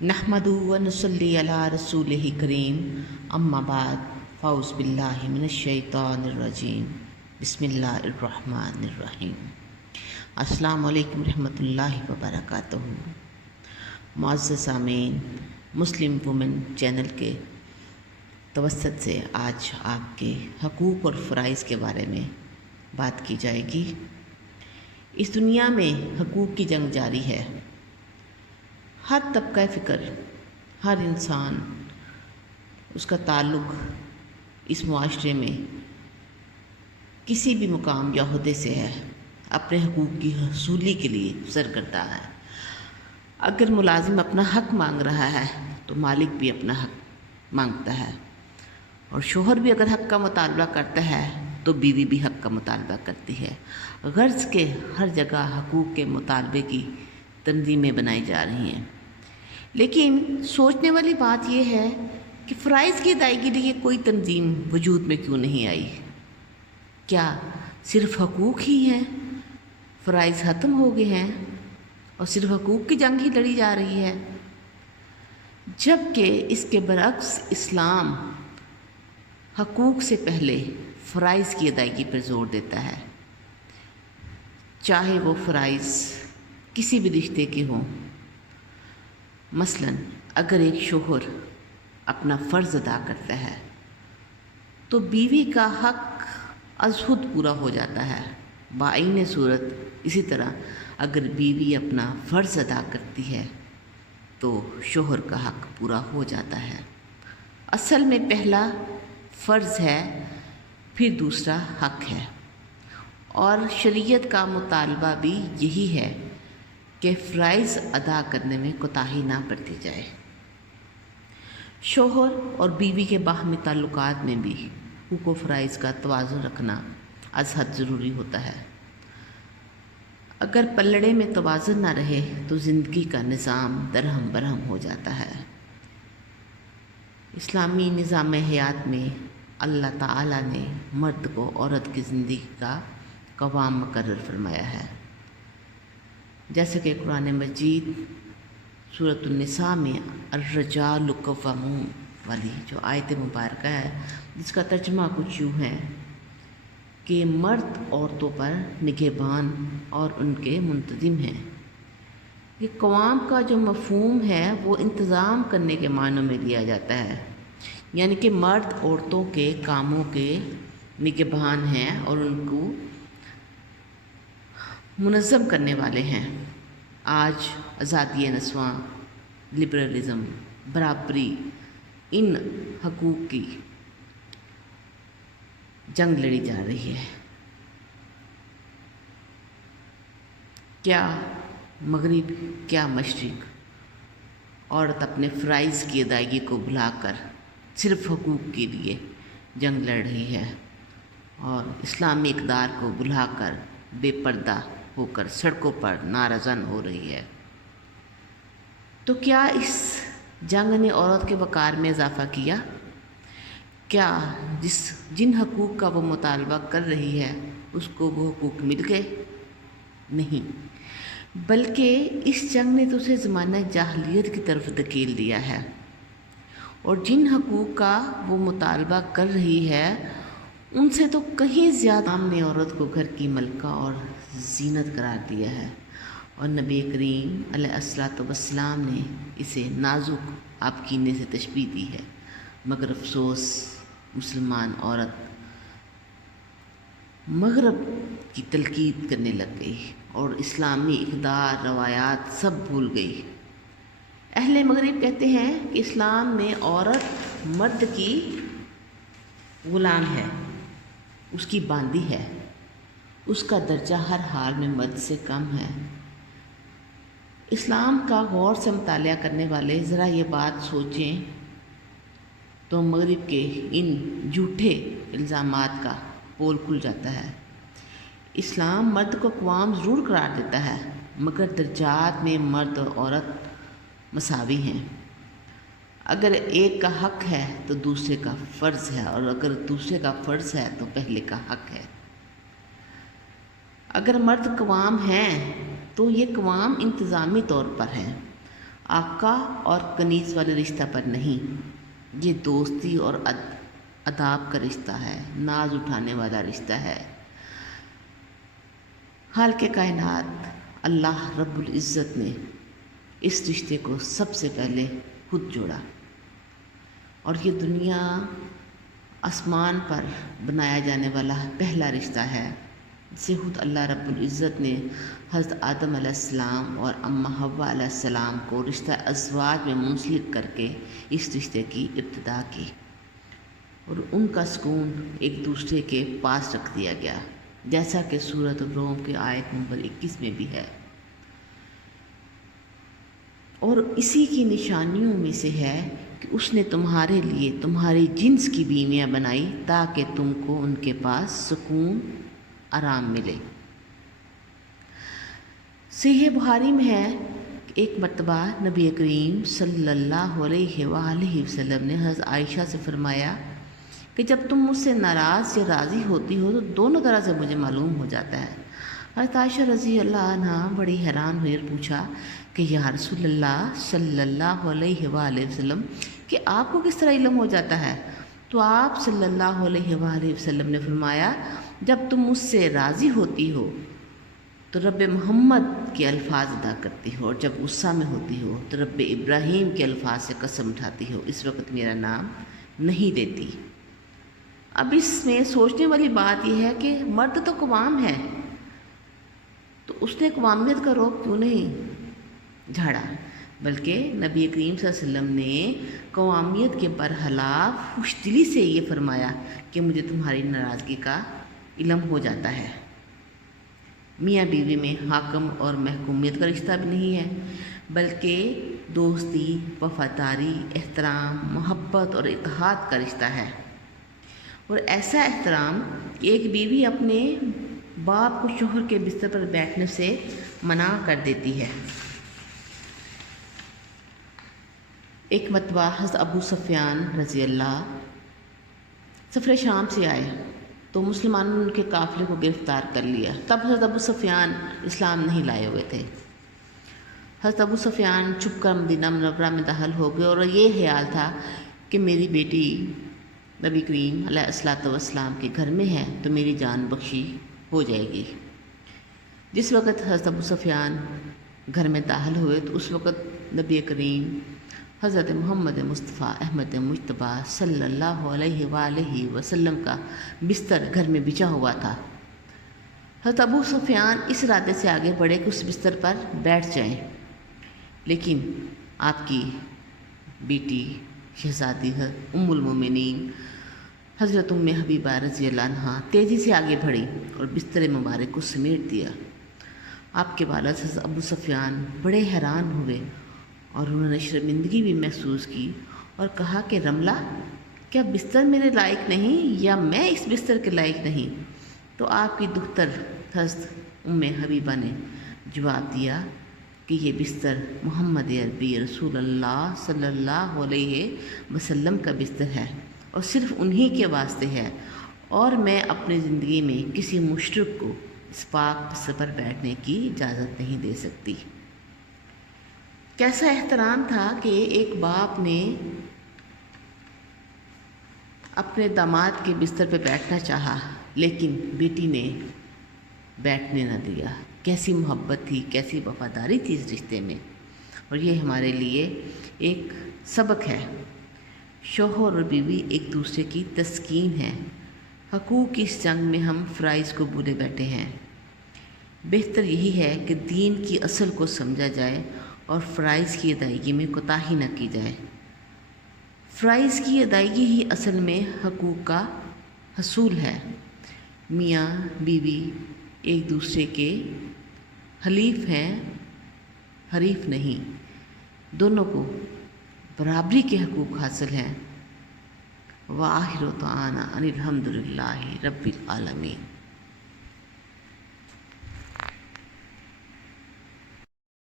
نحمدہ و نصلی علی رسولہ کریم اما بعد فاعوذ باللہ من الشیطان الرجیم بسم اللہ الرحمن الرحیم۔ السلام علیکم رحمۃ اللہ وبرکاتہ۔ معزز سامعین، مسلم وومن چینل کے توسط سے آج آپ کے حقوق اور فرائض کے بارے میں بات کی جائے گی۔ اس دنیا میں حقوق کی جنگ جاری ہے۔ ہر طبقہ فکر، ہر انسان، اس کا تعلق اس معاشرے میں کسی بھی مقام یا عہدے سے ہے، اپنے حقوق کی حصولی کے لیے سرگرداں ہے۔ اگر ملازم اپنا حق مانگ رہا ہے تو مالک بھی اپنا حق مانگتا ہے، اور شوہر بھی اگر حق کا مطالبہ کرتا ہے تو بیوی بھی حق کا مطالبہ کرتی ہے۔ غرض کے ہر جگہ حقوق کے مطالبے کی تنظیمیں بنائی جا رہی ہیں، لیکن سوچنے والی بات یہ ہے کہ فرائض کی ادائیگی کے لیے کوئی تنظیم وجود میں کیوں نہیں آئی؟ کیا صرف حقوق ہی ہیں؟ فرائض ختم ہو گئے ہیں اور صرف حقوق کی جنگ ہی لڑی جا رہی ہے؟ جبکہ اس کے برعکس اسلام حقوق سے پہلے فرائض کی ادائیگی پر زور دیتا ہے، چاہے وہ فرائض کسی بھی رشتے کے ہوں۔ مثلاً اگر ایک شوہر اپنا فرض ادا کرتا ہے تو بیوی کا حق از خود پورا ہو جاتا ہے۔ بعین صورت اسی طرح اگر بیوی اپنا فرض ادا کرتی ہے تو شوہر کا حق پورا ہو جاتا ہے۔ اصل میں پہلا فرض ہے، پھر دوسرا حق ہے، اور شریعت کا مطالبہ بھی یہی ہے کہ فرائض ادا کرنے میں کوتاہی نہ برتی جائے۔ شوہر اور بیوی کے باہمی تعلقات میں بھی حقوق و فرائض کا توازن رکھنا از حد ضروری ہوتا ہے۔ اگر پلڑے میں توازن نہ رہے تو زندگی کا نظام درہم برہم ہو جاتا ہے۔ اسلامی نظام حیات میں اللہ تعالیٰ نے مرد کو عورت کی زندگی کا قوام مقرر فرمایا ہے، جیسے کہ قرآن مجید سورۃ النساء میں الرجال قوامون والی جو آیت مبارکہ ہے، جس کا ترجمہ کچھ یوں ہے کہ مرد عورتوں پر نگہبان اور ان کے منتظم ہیں۔ یہ قوام کا جو مفہوم ہے وہ انتظام کرنے کے معنوں میں لیا جاتا ہے، یعنی کہ مرد عورتوں کے کاموں کے نگہبان ہیں اور ان کو منظم کرنے والے ہیں۔ آج آزادی نسواں، لبرلزم، برابری، ان حقوق کی جنگ لڑی جا رہی ہے۔ کیا مغرب، کیا مشرق، عورت اپنے فرائض کی ادائیگی کو بھلا کر صرف حقوق کے لیے جنگ لڑ رہی ہے، اور اسلامی اقدار کو بھلا کر بے پردہ ہو کر سڑکوں پر نعرہ زن ہو رہی ہے؟ تو کیا اس جنگ نے عورت کے وقار میں اضافہ کیا؟ کیا جن حقوق کا وہ مطالبہ کر رہی ہے اس کو وہ حقوق مل گئے؟ نہیں، بلکہ اس جنگ نے تو اسے زمانہ جاہلیت کی طرف دھکیل دیا ہے، اور جن حقوق کا وہ مطالبہ کر رہی ہے ان سے تو کہیں زیادہ ہم نے عورت کو گھر کی ملکہ اور زینت قرار دیا ہے، اور نبی کریم علیہ الصلوۃ والسلام نے اسے نازک آبکینے سے تشبیہ دی ہے۔ مگر افسوس، مسلمان عورت مغرب کی تلقین کرنے لگ گئی اور اسلامی اقدار، روایات سب بھول گئی۔ اہل مغرب کہتے ہیں کہ اسلام میں عورت مرد کی غلام ہے، اس کی باندی ہے، اس کا درجہ ہر حال میں مرد سے کم ہے۔ اسلام کا غور سے مطالعہ کرنے والے ذرا یہ بات سوچیں تو مغرب کے ان جھوٹے الزامات کا پول کھل جاتا ہے۔ اسلام مرد کو قوام ضرور قرار دیتا ہے، مگر درجات میں مرد اور عورت مساوی ہیں۔ اگر ایک کا حق ہے تو دوسرے کا فرض ہے، اور اگر دوسرے کا فرض ہے تو پہلے کا حق ہے۔ اگر مرد قوام ہیں تو یہ قوام انتظامی طور پر ہے، آقا اور کنیز والے رشتہ پر نہیں، یہ دوستی اور اداب کا رشتہ ہے، ناز اٹھانے والا رشتہ ہے۔ حال کے کائنات اللہ رب العزت نے اس رشتے کو سب سے پہلے خود جوڑا، اور یہ دنیا آسمان پر بنایا جانے والا پہلا رشتہ ہے، جسے خود اللہ رب العزت نے حضرت آدم علیہ السلام اور اماں حوا علیہ السلام کو رشتہ ازواج میں منسلک کر کے اس رشتے کی ابتدا کی، اور ان کا سکون ایک دوسرے کے پاس رکھ دیا گیا، جیسا کہ سورۃ الروم کی آیت نمبر 21 میں بھی ہے۔ اور اسی کی نشانیوں میں سے ہے کہ اس نے تمہارے لیے تمہاری جنس کی بیویاں بنائی تاکہ تم کو ان کے پاس سکون آرام ملے۔ صحیح بخاری میں ہے کہ ایک مرتبہ نبی کریم صلی اللہ علیہ وآلہ وسلم نے حضرت عائشہ سے فرمایا کہ جب تم مجھ سے ناراض یا راضی ہوتی ہو تو دونوں طرح سے مجھے معلوم ہو جاتا ہے۔ حضرت عائشہ رضی اللہ عنہا بڑی حیران ہوئی اور پوچھا کہ یا رسول اللہ صلی اللہ علیہ وآلہ وسلم کہ آپ کو کس طرح علم ہو جاتا ہے؟ تو آپ صلی اللہ علیہ وآلہ وسلم نے فرمایا جب تم مجھ سے راضی ہوتی ہو تو رب محمد کے الفاظ ادا کرتی ہو، اور جب غصہ میں ہوتی ہو تو رب ابراہیم کے الفاظ سے قسم اٹھاتی ہو، اس وقت میرا نام نہیں لیتی۔ اب اس میں سوچنے والی بات یہ ہے کہ مرد تو قوام ہے، تو اس نے قوامیت کا روپ کیوں نہیں جھاڑا، بلکہ نبی کریم صلی اللہ علیہ وسلم نے قوامیت کے برخلاف خوش دلی سے یہ فرمایا کہ مجھے تمہاری ناراضگی کا علم ہو جاتا ہے۔ میاں بیوی میں حاکم اور محکومیت کا رشتہ بھی نہیں ہے، بلکہ دوستی، وفاداری، احترام، محبت اور اتحاد کا رشتہ ہے، اور ایسا احترام کہ ایک بیوی اپنے باپ کو شوہر کے بستر پر بیٹھنے سے منع کر دیتی ہے۔ ایک مرتبہ حضرت ابو سفیان رضی اللہ سفر شام سے آئے تو مسلمانوں نے ان کے قافلے کو گرفتار کر لیا۔ تب حضرت ابو سفیان اسلام نہیں لائے ہوئے تھے۔ حضرت ابو سفیان چھپ کر مدینہ منورہ میں داخل ہو گئے، اور یہ خیال تھا کہ میری بیٹی نبی کریم علیہ الصلوۃ والسلام کے گھر میں ہے تو میری جان بخشی ہو جائے گی۔ جس وقت حضرت ابو سفیان گھر میں داخل ہوئے تو اس وقت نبی کریم حضرت محمد مصطفیٰ احمد مجتبیٰ صلی اللہ علیہ وآلہ وسلم کا بستر گھر میں بچھا ہوا تھا۔ حضرت ابو سفیان اس ارادے سے آگے بڑھے کہ اس بستر پر بیٹھ جائیں، لیکن آپ کی بیٹی شہزادی ام المومنین حضرت ام حبیبہ رضی اللہ عنہا تیزی سے آگے بڑھی اور بستر مبارک کو سمیٹ دیا۔ آپ کے والد حضرت ابو سفیان بڑے حیران ہوئے اور انہوں نے شرمندگی بھی محسوس کی اور کہا کہ رملہ، کیا بستر میرے لائق نہیں یا میں اس بستر کے لائق نہیں؟ تو آپ کی دختر حضرت ام حبیبہ نے جواب دیا کہ یہ بستر محمد عربی رسول اللہ صلی اللہ علیہ وسلم کا بستر ہے، اور صرف انہی کے واسطے ہے، اور میں اپنی زندگی میں کسی مشرک کو اس پاک بستر پر بیٹھنے کی اجازت نہیں دے سکتی۔ کیسا احترام تھا کہ ایک باپ نے اپنے داماد کے بستر پہ بیٹھنا چاہا لیکن بیٹی نے بیٹھنے نہ دیا۔ کیسی محبت تھی، کیسی وفاداری تھی اس رشتے میں، اور یہ ہمارے لیے ایک سبق ہے۔ شوہر اور بیوی ایک دوسرے کی تسکین ہے۔ حقوق کی اس جنگ میں ہم فرائض کو بھولے بیٹھے ہیں۔ بہتر یہی ہے کہ دین کی اصل کو سمجھا جائے اور فرائض کی ادائیگی میں کوتاہی نہ کی جائے۔ فرائض کی ادائیگی ہی اصل میں حقوق کا حصول ہے۔ میاں بیوی ایک دوسرے کے حلیف ہیں، حریف نہیں، دونوں کو برابری کے حقوق حاصل ہیں۔ وآخر دعوانا ان الحمد للہ رب العالمین۔